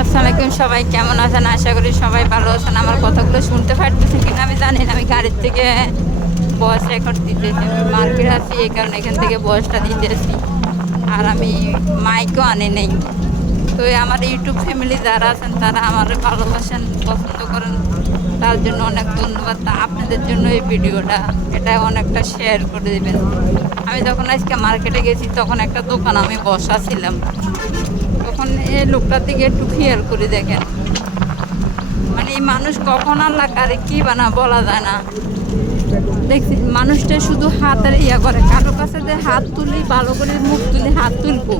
আসসালামু আলাইকুম, সবাই কেমন আছেন? আশা করি সবাই ভালো আছেন। আমার কথাগুলো শুনতে পারতেছেন কিনা আমি জানি না। আমি গাড়ির থেকে বয়স এখন দিতেছি, আমি মার্কেট আছি, এই কারণে এখান থেকে বয়সটা দিতেছি। আর আমি মাইকও আনি নেই। তো আমার ইউটিউব ফ্যামিলি যারা আছেন তারা আমার ভালোবাসেন, পছন্দ করেন, তার জন্য অনেক ধন্যবাদ। আপনাদের জন্য এই ভিডিওটা, এটা অনেকটা শেয়ার করে দেবেন। আমি যখন আজকে মার্কেটে গেছি তখন একটা দোকান আমি বসা ছিলাম, তখন এই লোকটার দিকে একটু খেয়াল করে দেখেন। মানে এই মানুষ কখন আল্লাহ কারে কি বানা বলা যায় না। দেখছি মানুষটা শুধু হাতের ইয়া করে, কারো কাছে যে হাত তুলি ভালো করে মুখ তুলি হাত তুলবো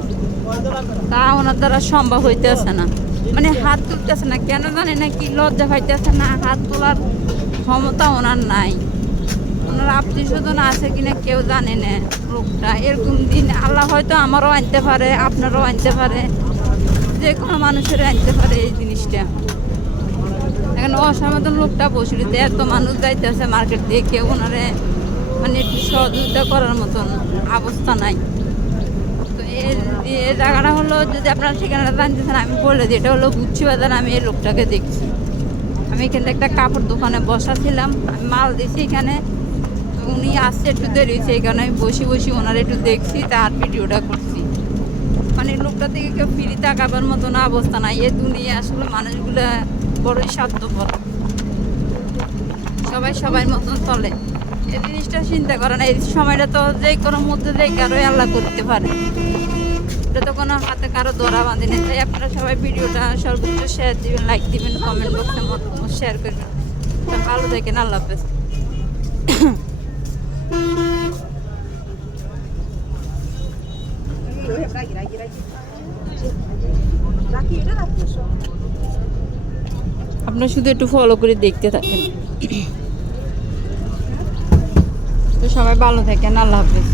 তা ওনার দ্বারা সম্ভব হইতেছে না। মানে হাত তুলতেছে না কেন জানে না, কি লজ্জা পাইতেছে না, হাত তোলার ক্ষমতা ওনার নাই। ওনার আত্মীয় স্বজন আছে কিনা কেউ জানে না। লোকটা এরকম দিন আল্লাহ হয়তো আমারও আনতে পারে, আপনারও আনতে পারে, যে কোনো মানুষের আনতে পারে এই জিনিসটা। এখন অসামাধান লোকটা বসে এত মানুষ যাইতেছে মার্কেট দিয়ে, কেউ ওনারে মানে একটু সহযোগিতা করার মতন অবস্থা নাই। তো এই জায়গাটা হলো, যদি আপনারা ঠিকানাটা জানতেছেন আমি বলে দিই, এটা হলো গুচ্ছি বাজার। আমি এই লোকটাকে দেখছি, আমি এখানে একটা কাপড় দোকানে বসা ছিলাম, আমি মাল দিছি এখানে। উনি আসছে একটু দেরি হয়েছে, এই কারণে আমি বসে বসে ওনার একটু দেখছি, তার ভিডিওটা করছি। মানে লোকটা থেকে কেউ ফিরি তাকাবার মতো না অবস্থা নাই। এ দুনিয়া আসলে মানুষগুলো বড়ই স্বার্থপর, সবাই সবার মতন চলে। এই জিনিসটা চিন্তা করে না, এই সময়টা তো যে কোনো মধ্যে যে কারোই আল্লাহ করতে পারে, এটা তো কোনো হাতে কারো ধরা বাঁধে নেই। তাই আপনারা সবাই ভিডিওটা সর্বোচ্চ শেয়ার দিবেন, লাইক দিবেন, কমেন্ট বক্সে মতামত শেয়ার করবেন। ভালো থাকেন, আল্লাহ হাফেজ। আপনার শুধু একটু ফলো করে দেখতে থাকেন। তো সবাই ভালো থাকেন, আল্লাহ হাফেজ।